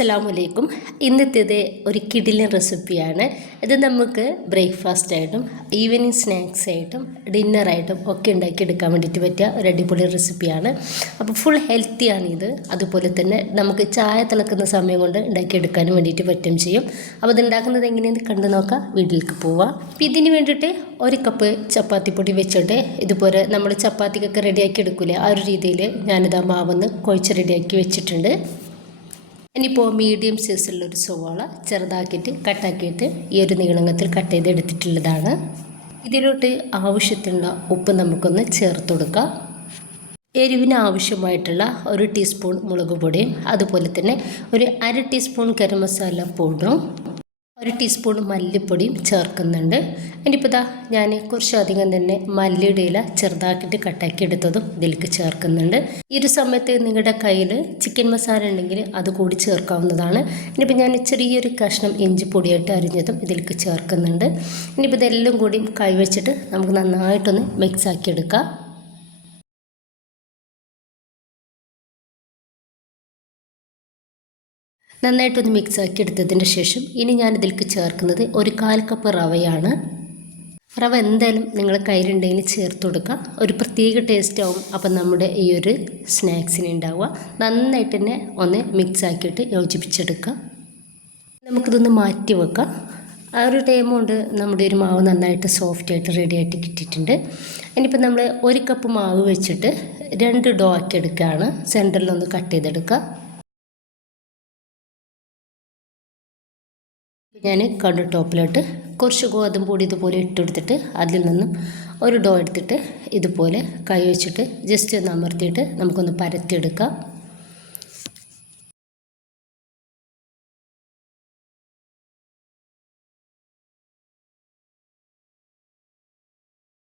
അസ്സലാമലൈക്കും. ഇന്നത്തേത് ഒരു കിടിലൻ റെസിപ്പിയാണ്. ഇത് നമുക്ക് ബ്രേക്ക്ഫാസ്റ്റ് ആയിട്ടും ഈവനിങ് സ്നാക്സ് ആയിട്ടും ഡിന്നറായിട്ടും ഒക്കെ ഉണ്ടാക്കിയെടുക്കാൻ വേണ്ടിയിട്ട് പറ്റിയ ഒരു അടിപൊളി റെസിപ്പിയാണ്. അപ്പോൾ ഫുൾ ഹെൽത്തിയാണിത്. അതുപോലെ തന്നെ നമുക്ക് ചായ തിളക്കുന്ന സമയം കൊണ്ട് ഉണ്ടാക്കിയെടുക്കാനും വേണ്ടിയിട്ട് പറ്റും ചെയ്യും. അപ്പോൾ ഇത് ഉണ്ടാക്കുന്നത് എങ്ങനെയെന്ന് കണ്ടു നോക്കാം. വീട്ടിലേക്ക് പോവാം. അപ്പോൾ ഇതിന് വേണ്ടിയിട്ട് 1 കപ്പ് ചപ്പാത്തിപ്പൊടി വെച്ചിട്ട് ഇതുപോലെ നമ്മൾ ചപ്പാത്തിക്കൊക്കെ റെഡിയാക്കി എടുക്കില്ലേ, ആ ഒരു രീതിയിൽ ഞാനിതാ മാവൊന്ന് കുഴച്ച് റെഡിയാക്കി വെച്ചിട്ടുണ്ട്. ഇനിയിപ്പോൾ മീഡിയം സൈസുള്ളൊരു സവാള ചെറുതാക്കിയിട്ട് കട്ടാക്കിയിട്ട് ഈ ഒരു നീളങ്ങത്തിൽ കട്ട് ചെയ്ത് എടുത്തിട്ടുള്ളതാണ്. ഇതിലോട്ട് ആവശ്യത്തിനുള്ള ഉപ്പ് നമുക്കൊന്ന് ചേർത്ത് കൊടുക്കാം. എരിവിന് ആവശ്യമായിട്ടുള്ള 1 ടീസ്പൂൺ മുളക് പൊടിയും അതുപോലെ തന്നെ ഒരു 1/2 ടീസ്പൂൺ ഗരം മസാല പൗഡറും 1 ടീസ്പൂൺ മല്ലിപ്പൊടിയും ചേർക്കുന്നുണ്ട്. ഇനിയിപ്പോൾ ഞാൻ കുറച്ചധികം തന്നെ മല്ലിയുടെ ഇല ചെറുതാക്കിയിട്ട് കട്ടാക്കി എടുത്തതും ഇതിലേക്ക് ചേർക്കുന്നുണ്ട്. ഈ ഒരു സമയത്ത് നിങ്ങളുടെ കയ്യിൽ ചിക്കൻ മസാല ഉണ്ടെങ്കിൽ അത് കൂടി ചേർക്കാവുന്നതാണ്. ഇനിയിപ്പോൾ ഞാൻ ചെറിയൊരു കഷ്ണം ഇഞ്ചി പൊടിയായിട്ട് അരിഞ്ഞതും ഇതിലേക്ക് ചേർക്കുന്നുണ്ട്. ഇനിയിപ്പോൾ ഇതെല്ലാം കൂടി കൈവച്ചിട്ട് നമുക്ക് നന്നായിട്ടൊന്ന് മിക്സ് ആക്കി എടുക്കാം. നന്നായിട്ടൊന്ന് മിക്സ് ആക്കി എടുത്തതിന് ശേഷം ഇനി ഞാനിതിലേക്ക് ചേർക്കുന്നത് 1/4 കപ്പ് റവയാണ്. റവ എന്തായാലും നിങ്ങൾ കയ്യിലുണ്ടെങ്കിൽ ചേർത്ത് കൊടുക്കുക. ഒരു പ്രത്യേക ടേസ്റ്റ് ആവും അപ്പം നമ്മുടെ ഈ ഒരു സ്നാക്സിന് ഉണ്ടാവുക. നന്നായിട്ട് തന്നെ ഒന്ന് മിക്സ് ആക്കിയിട്ട് യോജിപ്പിച്ചെടുക്കുക. നമുക്കിതൊന്ന് മാറ്റി വെക്കാം. ആ ഒരു ടൈം കൊണ്ട് നമ്മുടെ ഒരു മാവ് നന്നായിട്ട് സോഫ്റ്റായിട്ട് റെഡി ആയിട്ട് കിട്ടിയിട്ടുണ്ട്. ഇനിയിപ്പോൾ നമ്മൾ 1 കപ്പ് മാവ് വെച്ചിട്ട് 2 ഡോ ആക്കി എടുക്കുകയാണ്. സെൻറ്ററിലൊന്ന് കട്ട് ചെയ്തെടുക്കുക. ഞാൻ കൗണ്ടർ ടോപ്പിലോട്ട് കുറച്ച് ഗോതമ്പ് പൊടി ഇതുപോലെ ഇട്ടെടുത്തിട്ട് അതിൽ നിന്നും ഒരു ഡോ എടുത്തിട്ട് ഇതുപോലെ കൈ വെച്ചിട്ട് ജസ്റ്റ് ഒന്ന് അമർത്തിയിട്ട് നമുക്കൊന്ന് പരത്തിയെടുക്കാം.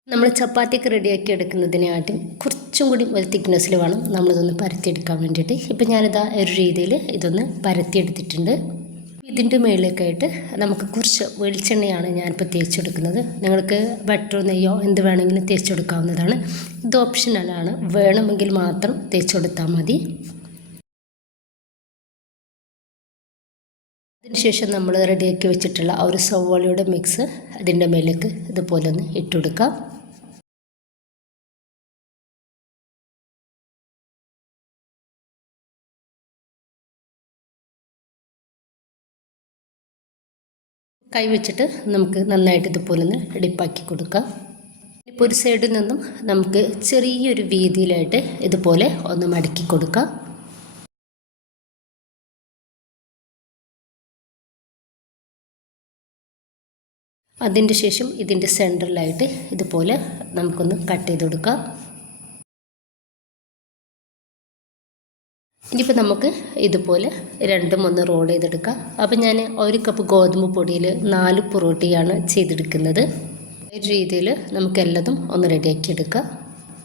നമ്മൾ ചപ്പാത്തിക്ക് റെഡിയാക്കി എടുക്കുന്നതിനായിട്ടും കുറച്ചും കൂടി ഒരു തിക്നെസ്സിൽ വേണം നമ്മളിതൊന്ന് പരത്തിയെടുക്കാൻ വേണ്ടിയിട്ട്. ഇപ്പം ഞാനിതാ ഒരു രീതിയിൽ ഇതൊന്ന് പരത്തിയെടുത്തിട്ടുണ്ട്. ഇതിൻ്റെ മുകളിലേക്കായിട്ട് നമുക്ക് കുറച്ച് വെളിച്ചെണ്ണയാണ് ഞാനിപ്പോൾ തേച്ചെടുക്കുന്നത്. നിങ്ങൾക്ക് ബട്ടറോ നെയ്യോ എന്ത് വേണമെങ്കിലും തേച്ചെടുക്കാവുന്നതാണ്. ഇത് ഓപ്ഷനലാണ്, വേണമെങ്കിൽ മാത്രം തേച്ചെടുത്താൽ മതി. അതിനുശേഷം നമ്മൾ റെഡിയാക്കി വെച്ചിട്ടുള്ള ആ ഒരു സവാളയുടെ മിക്സ് അതിൻ്റെ മേലേക്ക് ഇതുപോലെ ഒന്ന് ഇട്ടുകൊടുക്കാം. കൈ വെച്ചിട്ട് നമുക്ക് നന്നായിട്ട് ഇതുപോലെ ഒന്ന് ഡിപ്പാക്കി കൊടുക്കാം. ഇപ്പോൾ ഒരു സൈഡിൽ നിന്നും നമുക്ക് ചെറിയൊരു വീതിയിലായിട്ട് ഇതുപോലെ ഒന്ന് മടക്കി കൊടുക്കാം. അതിൻ്റെ ശേഷം ഇതിൻ്റെ സെൻറ്ററിലായിട്ട് ഇതുപോലെ നമുക്കൊന്ന് കട്ട് ചെയ്ത് കൊടുക്കാം. ഇനിയിപ്പോൾ നമുക്ക് ഇതുപോലെ 2-3 റോൾ ചെയ്തെടുക്കാം. അപ്പോൾ ഞാൻ 1 കപ്പ് ഗോതമ്പ് പൊടിയിൽ 4 പൊറോട്ടയാണ് ചെയ്തെടുക്കുന്നത്. ഈ രീതിയിൽ നമുക്കെല്ലതും ഒന്ന് റെഡിയാക്കി എടുക്കാം.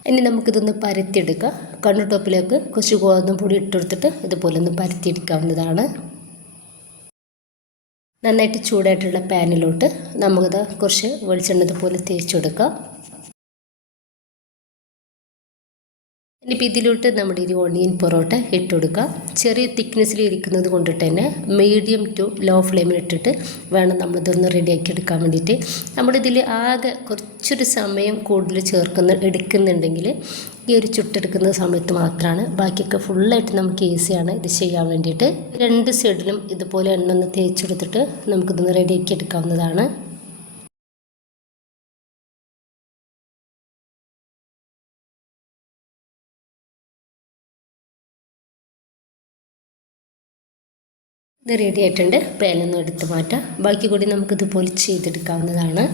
ഇനി നമുക്കിതൊന്ന് പരത്തിയെടുക്കാം. കണ്ണു ടോപ്പിലേക്ക് കുറച്ച് ഗോതമ്പ് പൊടി ഇട്ടെടുത്തിട്ട് ഇതുപോലെ ഒന്ന് പരത്തിയെടുക്കാവുന്നതാണ്. നന്നായിട്ട് ചൂടായിട്ടുള്ള പാനിലോട്ട് നമുക്കിത് കുറച്ച് വെളിച്ചെണ്ണ ഇതുപോലെ തേച്ചെടുക്കാം. ഇനിയിപ്പോൾ ഇതിലോട്ട് നമ്മുടെ ഈ ഓണിയൻ പൊറോട്ട ഇട്ട് കൊടുക്കുക. ചെറിയ തിക്നെസ്സിൽ ഇരിക്കുന്നത് കൊണ്ടിട്ട് തന്നെ മീഡിയം ടു ലോ ഫ്ലെയിമിൽ ഇട്ടിട്ട് വേണം നമ്മളിതൊന്ന് റെഡിയാക്കി എടുക്കാൻ വേണ്ടിയിട്ട്. നമ്മളിതിൽ ആകെ കുറച്ചൊരു സമയം കൂടുതൽ എടുക്കുന്നുണ്ടെങ്കിൽ ഈ ഒരു ചുട്ടെടുക്കുന്ന സമയത്ത് മാത്രമാണ്. ബാക്കിയൊക്കെ ഫുള്ളായിട്ട് നമുക്ക് ഈസിയാണ് ഇത് ചെയ്യാൻ വേണ്ടിയിട്ട്. 2 സൈഡിലും ഇതുപോലെ എണ്ണ ഒന്ന് തേച്ചെടുത്തിട്ട് നമുക്കിതൊന്ന് റെഡിയാക്കി എടുക്കാവുന്നതാണ്. ഇത് റെഡി ആയിട്ടുണ്ട്. പാനൊന്നും എടുത്ത് മാറ്റാം. ബാക്കി കൂടി നമുക്കിതുപോലെ ചെയ്തെടുക്കാവുന്നതാണ്.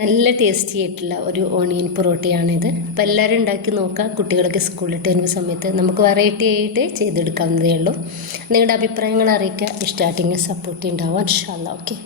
നല്ല ടേസ്റ്റി ആയിട്ടുള്ള ഒരു ഓണിയൻ പൊറോട്ടയാണിത്. അപ്പോൾ എല്ലാവരും ഉണ്ടാക്കി നോക്കുക. കുട്ടികളൊക്കെ സ്കൂളിലിട്ട് വരുന്ന സമയത്ത് നമുക്ക് വെറൈറ്റി ആയിട്ട് ചെയ്തെടുക്കാവുന്നതേ ഉള്ളൂ. നിങ്ങളുടെ അഭിപ്രായങ്ങൾ അറിയിക്കുക. ഇഷ്ടമായിട്ടെങ്കിൽ സപ്പോർട്ട് ഉണ്ടാവുക. ഇൻഷാ അല്ലാഹ്. ഓക്കെ.